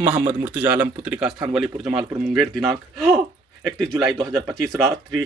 मोहम्मद मुर्तजा आलम पुत्री का स्थान वलीपुर जमालपुर मुंगेर दिनांक 31 जुलाई 2025 रात्रि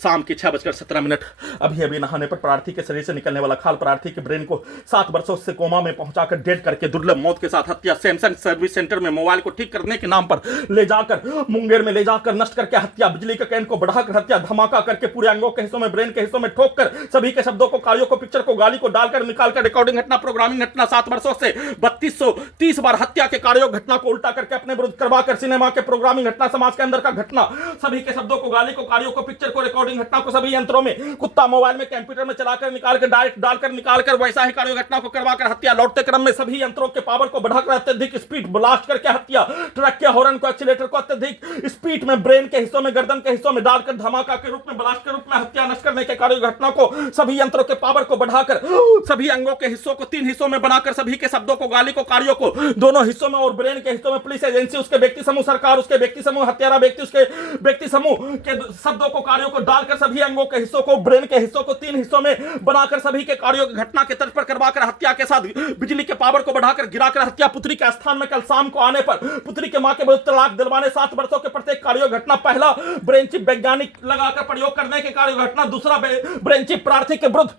शाम के 6:17। अभी नहाने पर प्रार्थी के शरीर से निकलने वाला खाल प्रार्थी के ब्रेन को 7 वर्षों से कोमा में पहुंचाकर डेड करके दुर्लभ मौत के साथ हत्या। सैमसंग सर्विस सेंटर में मोबाइल को ठीक करने के नाम पर ले जाकर मुंगेर में ले जाकर नष्ट करके हत्या। बिजली के कैन को बढ़ाकर हत्या। धमाका करके पूरे अंगों के हिस्सों में ब्रेन के हिस्सों में ठोक कर सभी के शब्दों को कार्यों को पिक्चर को गाली को डालकर निकालकर रिकॉर्डिंग घटना प्रोग्रामिंग घटना 7 वर्षों से 3230 बार हत्या के कार्यों घटना को उल्टा करके अपने विरुद्ध करवाकर सिनेमा के प्रोग्रामिंग घटना समाज के अंदर का घटना सभी के शब्दों को गाली को कार्यों को पिक्चर को रिकॉर्डिंग घटना को सभी यंत्रों में कुत्ता मोबाइल में कंप्यूटर में चलाकर निकालकर डायरेक्ट डालकर निकालकर वैसा ही कार्यों घटना को करवाकर हत्या। लौटते क्रम में सभी यंत्रों के पावर को बढ़ाकर अत्यधिक स्पीड ब्लास्ट करके हत्या। ट्रक के हॉर्न को एक्सीलेटर को अत्यधिक स्पीड में ब्रेन के हिस्सों में गर्दन के हिस्सों में डालकर धमाका के रूप में ब्लास्ट के रूप में हत्या नष्ट करने के कार्यों घटना को सभी यंत्रों के पावर को बढ़ाकर सभी अंगों के हिस्सों को 3 हिस्सों में बनाकर सभी के शब्दों को गाली को कार्यों को दोनों हिस्सों में और ब्रेन के हिस्सों में पुलिस एजेंसी उसके व्यक्ति समूह सरकार उसके व्यक्ति समूह हत्यारा व्यक्ति उसके व्यक्ति समूह के शब्दों को कार्यों को डालकर सभी अंगों के हिस्सों को ब्रेन के हिस्सों को 3 हिस्सों में बनाकर सभी के कार्यों की घटना के तर्ज पर करवाकर हत्या के साथ बिजली के पावर को बढ़ाकर गिराकर हत्या। पुत्री के स्थान में कल शाम को आने पर पुत्री के मां के विरुद्ध तलाक दिलवाने 7 वर्षों के प्रत्येक कार्यों घटना। पहला ब्रेन चिप वैज्ञानिक लगाकर प्रयोग करने के कार्य घटना। दूसरा ब्रेन चिप प्रार्थी के विरुद्ध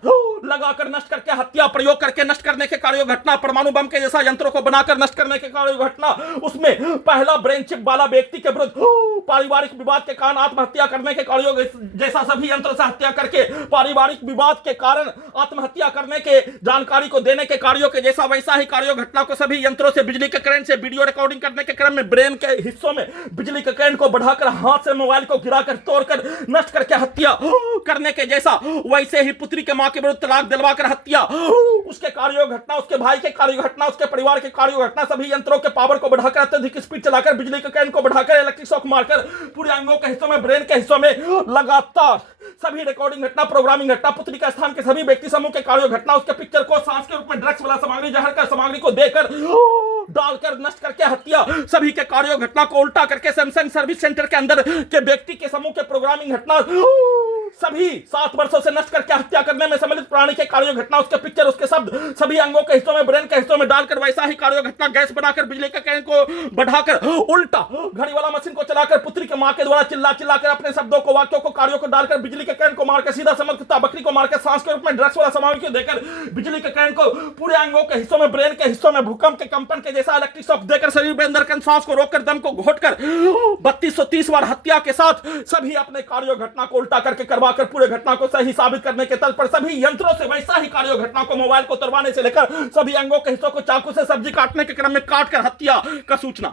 लगाकर नष्ट करके हत्या प्रयोग करके नष्ट करने के कार्यों घटना। परमाणु बम के जैसा यंत्रों को बनाकर नष्ट करने के कार्य घटना। उसमें पहला ब्रेन चिप वाला व्यक्ति के विरुद्ध पारिवारिक विवाद के कारण आत्महत्या करने के कार्यों जैसा सभी यंत्रों से हत्या करके पारिवारिक विवाद के कारण आत्महत्या करने के जानकारी को देने के कार्यों के जैसा वैसा ही कार्यों घटना को सभी यंत्रों से बिजली के करंट से वीडियो रिकॉर्डिंग करने के क्रम में ब्रेन के हिस्सों में बिजली के करंट को बढ़ाकर हाथ से मोबाइल को गिराकर तोड़कर नष्ट करके हत्या करने के जैसा वैसे ही पुत्री के मां के विरुद्ध तलाक दिलवाकर हत्या। उसके कार्यों घटना उसके भाई के कार्यों घटना उसके परिवार के कार्यों घटना सभी यंत्रों के पावर को बढ़ाकर अत्यधिक स्पीड चलाकर बिजली के करंट को बढ़ाकर इलेक्ट्रिक शॉक मारकर पूरे अंगों के हिस्सों में ब्रेन के हिस्सों में लगातार सभी रिकॉर्डिंग घटना प्रोग्रामिंग घटना। पुत्री का स्थान के सभी व्यक्ति समूह के कार्यों घटना उसके पिक्चर को सांस के रूप में ड्रग्स वाला सामग्री जहर का सामग्री को देकर डालकर नष्ट करके हत्या। सभी के कार्यों घटना को उल्टा करके सैमसंग सर्विस सेंटर के अंदर के व्यक्ति के समूह के प्रोग्रामिंग घटना सभी 7 वर्षों से नष्ट करके हत्या करने में सम्मिलित प्राणी के कार्यों घटना उसके पिक्चर उसके शब्द सभी अंगों के हिस्सों में ब्रेन के हिस्सों में डालकर वैसा ही कार्यों घटना। गैस बनाकर बिजली के करंट को बढ़ाकर उल्टा घड़ी वाला मशीन को चलाकर पुत्री के मां के द्वारा चिल्ला चिल्लाकर अपने शब्दों को वाक्यों को कार्यों को डालकर बिजली के करंट को मारकर सीधा समझ कुत्ता बकरी को मारकर सांस के रूप में ड्रग्स वाला सामग्री देकर बिजली के करंट को पूरे अंगों के हिस्सों में ब्रेन के हिस्सों में भूकंप के कंपन के जैसा इलेक्ट्रिक शॉक देकर शरीर में अंदर सांस को रोककर दम को घोटकर 3230 बार हत्या के साथ सभी अपने कार्यों घटना को उल्टा करके करवाकर पूरे घटना को सही साबित करने के तल पर सभी यंत्रों से वैसा ही कार्यों घटना को मोबाइल को तोड़वाने से लेकर सभी अंगों के हिस्सों को चाकू से सब्जी काटने के क्रम में काटकर हत्या का सूचना।